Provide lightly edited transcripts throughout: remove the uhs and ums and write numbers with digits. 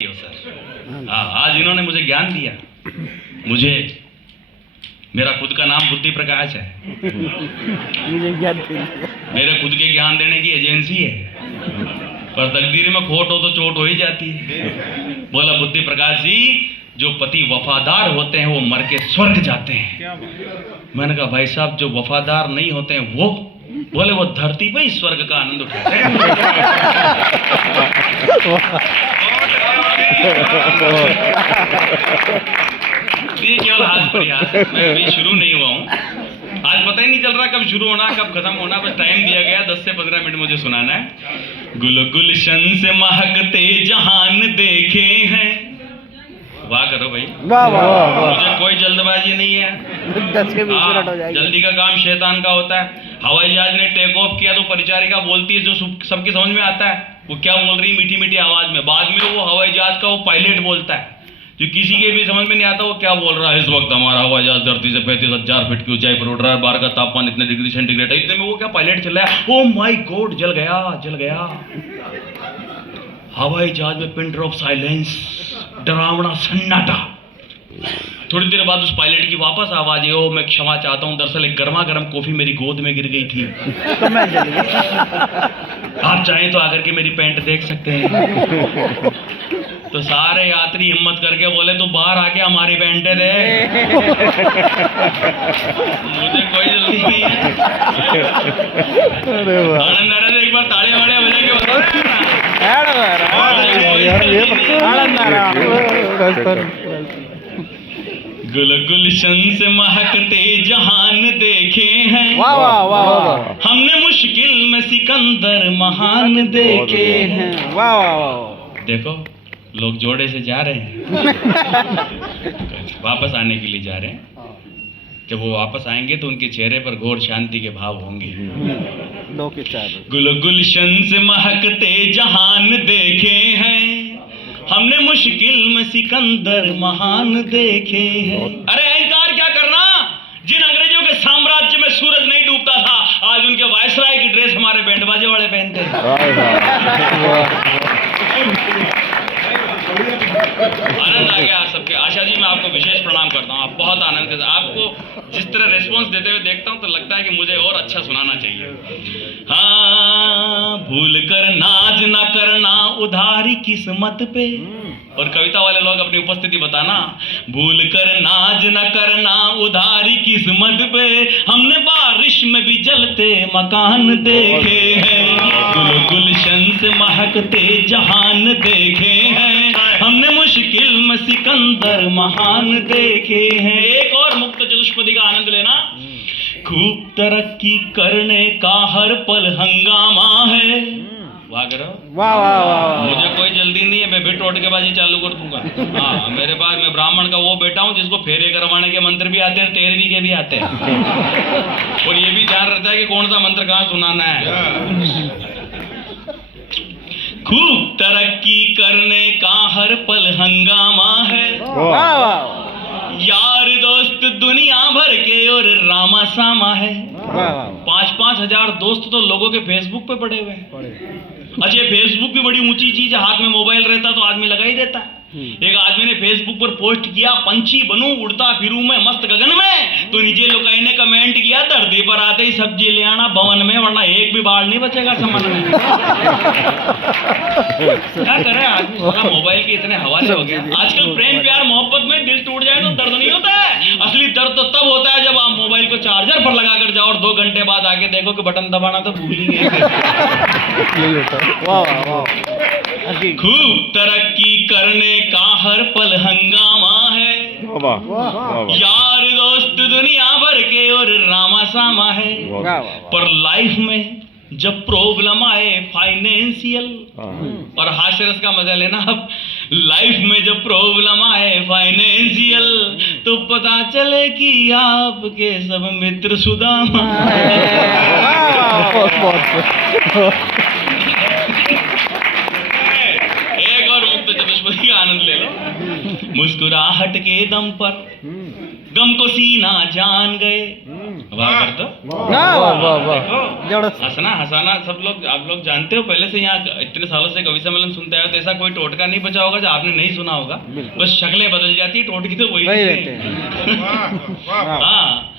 Sir आज इन्होंने मुझे ज्ञान दिया। मुझे मेरा खुद का नाम बुद्धि प्रकाश है। मुझे ज्ञान मेरे खुद के ज्ञान देने की एजेंसी है, पर तकदीर में खोट हो तो चोट हो ही जाती है। बोला बुद्धि प्रकाश जी, जो पति वफादार होते हैं वो मर के स्वर्ग जाते हैं। मैंने कहा भाई साहब, जो वफादार नहीं होते हैं वो? बोले वो धरती पे ही स्वर्ग का आनंद उठाते हैं। केवल हाथ प्रयास, मैं अभी शुरू नहीं हुआ हूँ। आज पता ही नहीं चल रहा कब शुरू होना कब खत्म होना, बस टाइम दिया गया 10 से 15 मिनट मुझे सुनाना है। गुल गुलशन से महकते जहान देखे हैं। वाह करो भाई, वाह वाह वाह। मुझे कोई जल्दबाजी नहीं है। 10 के 20 मिनट हो जाएगी। जल्दी का काम शैतान का होता है। हवाई जहाज ने टेक ऑफ किया तो परिचारिका बोलती है, जो सबकी समझ में आता है वो क्या बोल रही है मीठी मीठी आवाज में। बाद में वो हवाई जहाज का वो पायलट बोलता है, जो किसी के भी समझ में नहीं आता वो क्या बोल रहा है। इस वक्त हमारा हवाई जहाज धरती से 35,000 फीट की ऊंचाई पर उड़ रहा है, बाहर का तापमान इतने डिग्री सेंटीग्रेड है। इतने में वो क्या पायलट चल रहा है, ओ माय गॉड, जल गया जल गया। हवाई जहाज में पिन ड्रॉप साइलेंस, डरावना सन्नाटा। थोड़ी देर बाद उस पायलट की वापस आवाज है, ओ मैं क्षमा चाहता हूँ, दरअसल एक गर्मा गर्म कॉफी मेरी गोद में गिर गई थी। तो मैं जल गया। आप चाहें तो आकर के मेरी पैंट देख सकते हैं। तो सारे यात्री हिम्मत करके बोले तू बाहर आके हमारी पैंटे दे। मुझे कोई जल्दी नहीं है। आनंद आ रहा है, एक बार ताली वाले बजा के बताओ ना। गुल गुलशन से महकते जहान देखे हैं। वाह वाह वाह। हमने मुश्किल में सिकंदर महान देखे हैं। वाह वाह वाह। देखो लोग जोड़े से जा रहे हैं, वापस आने के लिए जा रहे हैं। जब वो वापस आएंगे तो उनके चेहरे पर घोर शांति के भाव होंगे। 2 के 4 गुल गुलशन से महकते जहान देखे हैं, हमने मुश्किल में सिकंदर महान देखे हैं। अरे अहंकार क्या करना, जिन अंग्रेजों के साम्राज्य में सूरज नहीं डूबता था, आज उनके वायसराय की ड्रेस हमारे बैंड बाजे वाले पहनते हैं। आनंद आ गया सबके। आशा जी, मैं आपको विशेष प्रणाम करता हूँ। आप बहुत आनंद के, आपको जिस तरह रिस्पॉन्स देते हुए देखता हूँ तो लगता है कि मुझे और अच्छा सुनाना चाहिए। हाँ, भूल कर नाज न करना उधारी किस्मत पे। और कविता वाले लोग अपनी उपस्थिति बताना। भूल कर नाज न करना उधारी किस्मत पे, हमने बारिश में भी जलते मकान देखे हैं। गुल गुलशन से महकते जहान देखे हैं, हमने मुश्किल में सिकंदर महान देखे हैं। एक और मुक्त चतुष्पदी का आनंद लेना। खूब तरक्की करने का हर पल हंगामा है। वाह करो, वाह वाह वाह। मुझे कोई जल्दी नहीं है, मैं भी टोटकेबाजी चालू कर दूंगा। हाँ, मेरे पास, मैं ब्राह्मण का वो बेटा हूँ जिसको फेरे करवाने के मंत्र भी आते हैं, तेरहवीं के भी आते हैं। और ये भी ध्यान रहता है कि कौन सा मंत्र कहाँ सुनाना है। खूब तरक्की करने का हर पल हंगामा है। वाह वाह। यार दोस्त दुनिया भर के और रामा सामा है। 5-5 हजार दोस्त तो लोगों के फेसबुक पे पड़े हुए हैं। अच्छा, फेसबुक भी बड़ी ऊंची चीज है, हाथ में मोबाइल रहता तो आदमी लगा ही देता है। एक आदमी ने फेसबुक पर पोस्ट किया, पंछी बनूं उड़ता फिरूं मैं मस्त गगन में, तो नीचे लोकाई ने कमेंट किया, धरती पर आते ही सब्जी ले आना भवन में, वरना एक भी बाल नहीं बचेगा समन में। क्या करे आदमी, मोबाइल के इतने हवाले हो गए। आजकल प्रेम प्यार मोहब्बत में दिल टूट जाए तो दर्द नहीं होता है। असली दर्द तो तब होता है जब आप मोबाइल को चार्जर पर लगा कर जाओ और 2 घंटे बाद आके देखो कि बटन दबाना तो भूल ही गए। वाह वाह। खूब तरक्की करने का हर पल हंगामा है। यार दोस्त दुनिया भर के और रामा सामा है। पर लाइफ में जब प्रॉब्लम आए फाइनेंशियल, और हास्य रस का मजा लेना, अब लाइफ में जब प्रॉब्लम आए फाइनेंशियल, तो पता चले कि आपके सब मित्र सुदामा एक और मुक्त चतुष्पदी का आनंद ले लो। मुस्कुराहट के दम पर गम को सीना जान गए, वाह कर दो। वाह वाह वाह वाह देखो, जबरदस्त। हंसना हंसाना सब लोग आप लोग जानते हो, पहले से यहाँ इतने सालों से कवि सम्मेलन सुनते आए हो, तो ऐसा कोई टोटका नहीं बचा होगा जो आपने नहीं सुना होगा। बिल्कुल। बस शक्लें बदल जाती है, टोटकी तो वही वही रहते रहते हैं। वाह। हाँ,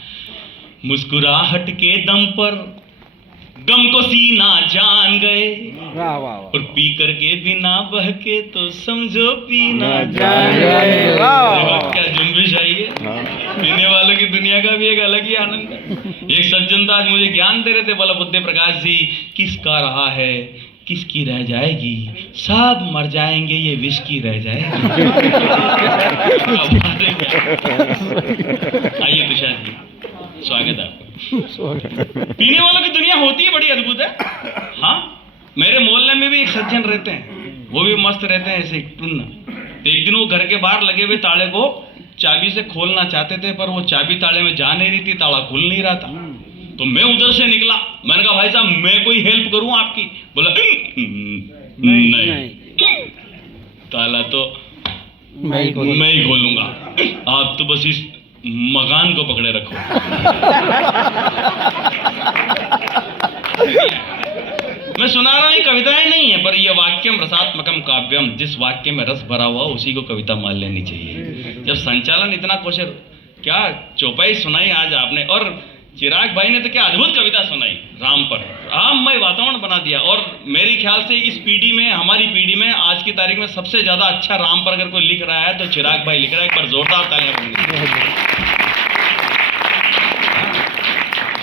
मुस्कुराहट के दम पर गम को सीना जान गए, वाह वाह वाह और पी करके बिना बहके तो समझो पीना जान गए। वाह वाह देखो वाह। क्या जुम्बिश आई है। पीने वालों की दुनिया का भी एक अलग ही आनंद है। एक सज्जन तो आज मुझे ज्ञान दे रहे थे, बोला बुद्धे प्रकाश जी, किसका रहा है किसकी रह जाएगी, सब मर जाएंगे ये विस्की रह जाएगी। आइए तुषार जी, स्वागत है आपका। पीने वालों की दुनिया होती है बड़ी अद्भुत है। हाँ, मेरे मोहल्ले में भी एक सज्जन रहते हैं, वो भी मस्त रहते हैं ऐसे टुन्न। तो एक दिन वो घर के बाहर लगे हुए ताले को चाबी से खोलना चाहते थे, पर वो चाबी ताले में जा नहीं रही थी, ताला खुल नहीं रहा था। तो मैं उधर से निकला, मैंने कहा भाई साहब मैं कोई हेल्प करूं आपकी? बोला नहीं, ताला तो मैं ही खोलूंगा, आप तो बस इस मकान को पकड़े रखो। मैं सुना रहा हूं, ये कविताएं नहीं है, पर ये वाक्यम रसात्मकम काव्यम, जिस वाक्य में रस भरा हुआ उसी को कविता मान लेनी चाहिए। जब संचालन इतना कुछ, क्या चौपाई सुनाई आज आपने, और चिराग भाई ने तो क्या अद्भुत कविता सुनाई राम पर। राममय वातावरण बना दिया, और मेरे ख्याल से इस पीढ़ी में, हमारी पीढ़ी में आज की तारीख में सबसे ज्यादा अच्छा राम पर अगर कोई लिख रहा है तो चिराग भाई लिख रहा है। एक बार जोरदार तालियां बजेंगी।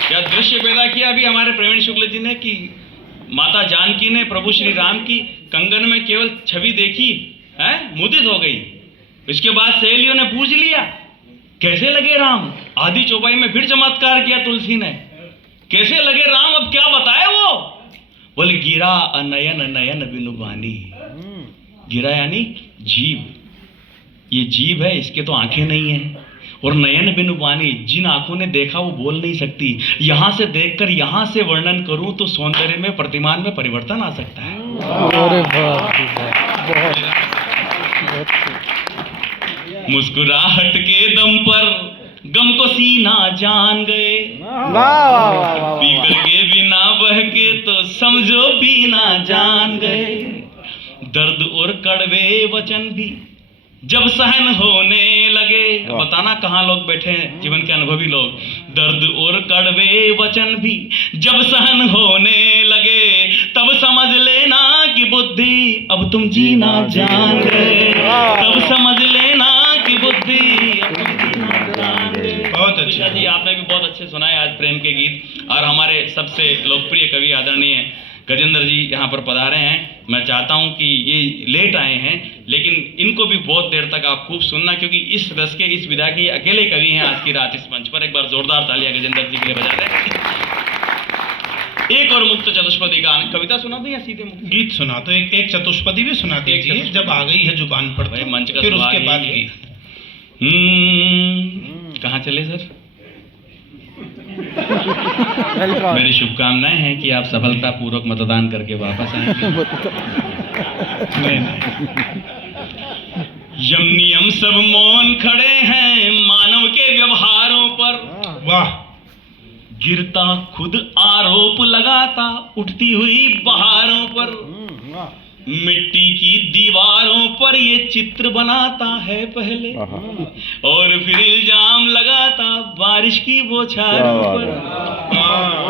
क्या दृश्य पैदा किया अभी हमारे प्रवीण शुक्ल जी ने कि माता जानकी ने प्रभु श्री राम की कंगन में केवल छवि देखी है, मुदित हो गई। इसके बाद सहेलियों ने पूछ लिया कैसे लगे राम। आधी चौपाई में फिर चमत्कार किया तुलसी ने, कैसे लगे राम, अब क्या बताए वो। बोले गिरा अनयन नयन बिनु बानी। गिरा यानी जीव, ये जीव है, इसके तो आंखें नहीं है। और नयन बिनु बानी, जिन आंखों ने देखा वो बोल नहीं सकती। यहां से देखकर यहां से वर्णन करूं तो सौंदर्य में, प्रतिमान में परिवर्तन आ सकता है। अरे वाह, मुस्कुराहट के दम पर गम को सीना जान गए, वाह वाह वाह पी करके बिना बहके तो समझो पीना जान गए। दर्द और कड़वे वचन भी जब सहन होने लगे, बताना कहाँ लोग बैठे हैं जीवन के अनुभवी लोग। दर्द और कड़वे वचन भी जब सहन होने लगे, तब समझ लेना कि बुद्धि अब तुम जीना जान गए। तब समझ लेना कि बुद्धि अब तुम जीना जान गए। बहुत अच्छा जी, आपने भी बहुत अच्छे सुनाए आज प्रेम के गीत। और हमारे सबसे लोकप्रिय कवि आदरणीय गजेंद्र जी यहाँ पर पधारे हैं। मैं चाहता हूँ कि ये लेट आए हैं, लेकिन इनको भी बहुत देर तक आप खूब सुनना, क्योंकि इस रस के, इस विधा के अकेले कवि हैं आज की रात इस मंच पर। एक बार जोरदार तालियां गजेंद्र जी के लिए बजा दें। एक और मुक्त चतुष्पदी गान, कविता सुना दो या सीधे मुक्त गीत सुना दो, एक चतुष्पदी भी सुना दीजिए जब आ गई है जुबान पर। भाई मंच का फिर सुहाग उसके ही बाद है। गीत। कहाँ चले सर? वेलकम। मेरी शुभकामनाएं हैं कि आप सफलतापूर्वक मतदान करके वापस आएंगे। यम नियम सब मौन खड़े हैं मानव के व्यवहारों पर। वाह, गिरता खुद आरोप लगाता उठती हुई बहारों पर। मिट्टी की दीवारों पर ये चित्र बनाता है पहले, और फिर इल्जाम लगाता बारिश की बौछारों पर।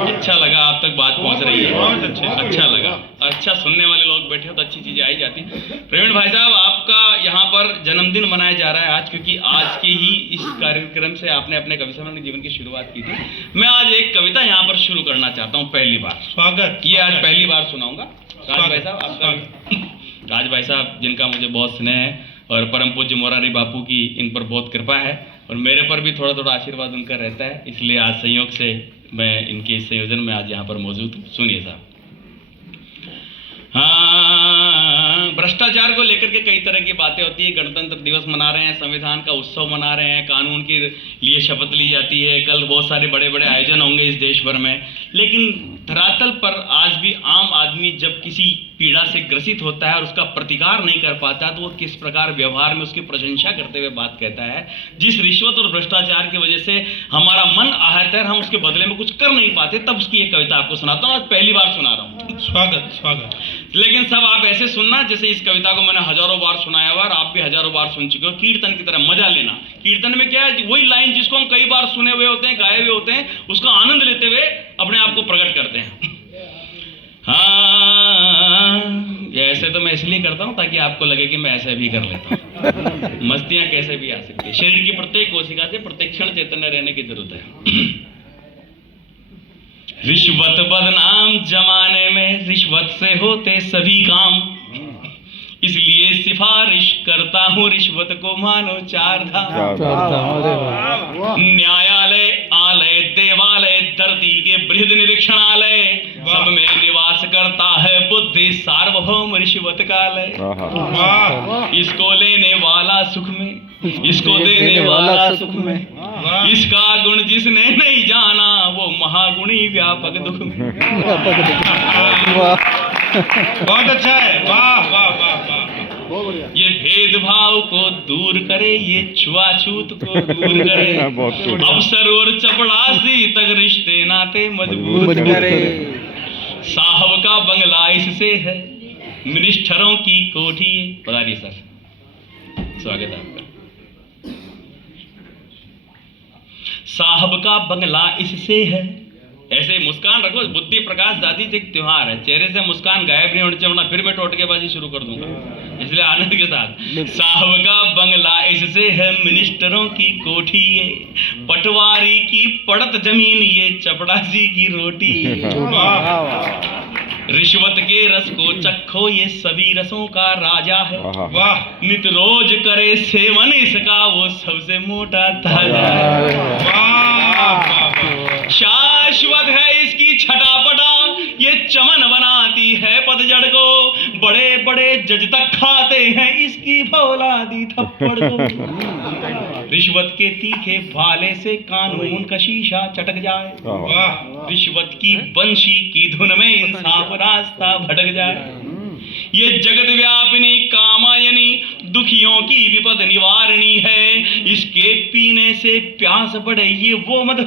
अच्छा लगा, आप तक बात पहुंच रही है, बहुत अच्छे। अच्छा लगा। अच्छा सुनने वाले लोग बैठे हो तो अच्छी चीजें आई जाती। प्रवीण भाई साहब, आपका यहाँ पर जन्मदिन मनाया जा रहा है आज, क्योंकि आज के ही इस कार्यक्रम से आपने अपने कवि सम्मेलन जीवन की शुरुआत की थी। मैं आज एक कविता यहाँ पर शुरू करना चाहता हूँ, पहली बार। स्वागत। ये आज पहली बार सुनाऊंगा। राज भाई साहब, आपका स्वागत। राज भाई साहब जिनका मुझे बहुत स्नेह है, और परम पूज्य मोरारी बापू की इन पर बहुत कृपा है, और मेरे पर भी थोड़ा थोड़ा आशीर्वाद उनका रहता है, इसलिए आज संयोग से मैं इनके इस संयोजन में आज यहाँ पर मौजूद हूँ। सुनिए साहब। हाँ, भ्रष्टाचार को लेकर के कई तरह की बातें होती है। गणतंत्र दिवस मना रहे हैं, संविधान का उत्सव मना रहे हैं, कानून के लिए शपथ ली जाती है, कल बहुत सारे बड़े बड़े आयोजन होंगे इस देश भर में, लेकिन धरातल पर आज भी आम आदमी जब किसी पीड़ा से ग्रसित होता है और उसका प्रतिकार नहीं कर पाता तो वो किस प्रकार व्यवहार में उसकी प्रशंसा करते हुए बात कहता है। जिस रिश्वत और भ्रष्टाचार की वजह से हमारा मन आहत है, हम उसके बदले में कुछ कर नहीं पाते, तब उसकी ये कविता आपको सुनाता हूँ। आज पहली बार सुना रहा हूँ। स्वागत स्वागत। लेकिन सब आप ऐसे सुनना जैसे इस कविता को मैंने हजारों बार सुनाया हुआ और आप भी हजारों बार सुन चुके हो। कीर्तन की तरह मजा लेना। कीर्तन में क्या है, वही लाइन जिसको हम कई बार सुने हुए होते हैं, गाए हुए होते हैं, उसका आनंद लेते हुए अपने आप को प्रकट करते हैं। हाँ, ऐसे तो मैं इसलिए करता हूँ ताकि आपको लगे कि मैं ऐसे भी कर लेता हूँ। मस्तियां कैसे भी आ सकती है। शरीर की प्रत्येक कोशिका से प्रत्येक क्षण चैतन्य रहने की जरूरत है। रिश्वत बदनाम जमाने में रिश्वत से होते सभी काम, इसलिए सिफारिश करता हूँ रिश्वत को मानो चार धाम। न्यायालय, आलय, देवालय, दर्दी के बृहद निरीक्षणालय, सब में निवास करता है बुद्धि सार्वभौम रिश्वत कालय। इसको लेने वाला सुख में, इसको देने वाला सुख में, इसका गुण जिसने नहीं जाना वो महागुणी व्यापक दुख में। बहुत अच्छा है, वाह वाह वाह वाह। ये भेदभाव को दूर करे, ये छुआछूत को दूर करे, अवसर और चपड़ासी तक रिश्ते नाते मजबूत करे। साहब का बंगला इससे है, मिनिस्टरों की कोठी है। पधारिए सर, स्वागत है आपका। साहब का बंगला इससे है, ऐसे मुस्कान रखो। बुद्धि प्रकाश दादी एक त्योहार है, चेहरे से मुस्कान गायब नहीं होनी चाहिए, फिर मैं टोटकेबाजी शुरू कर दूंगा, इसलिए आनंद के साथ। साहब का बंगला इससे है, मिनिस्टरों की कोठी ये, पटवारी की पड़त जमीन ये, चपड़ासी की रोटी ये। रिश्वत के रस को चखो, ये सभी रसों का राजा है। वाह। नित रोज करे सेवन इसका, वो सबसे मोटा ताजा है। शाश्वत है इसकी छटापटा, ये चमन बनाती है पतझड़ को, बड़े बड़े जज तक खाते हैं इसकी भौलादी थप्पड़ को। रिश्वत के तीखे भाले से कानून का शीशा चटक जाए, रिश्वत की बंशी की धुन में इंसाफ रास्ता भटक जाए। ये जगत व्यापिनी कामायनी दुखियों की विपद निवारणी है, इसके पीने से प्यास बढ़े ये वो मद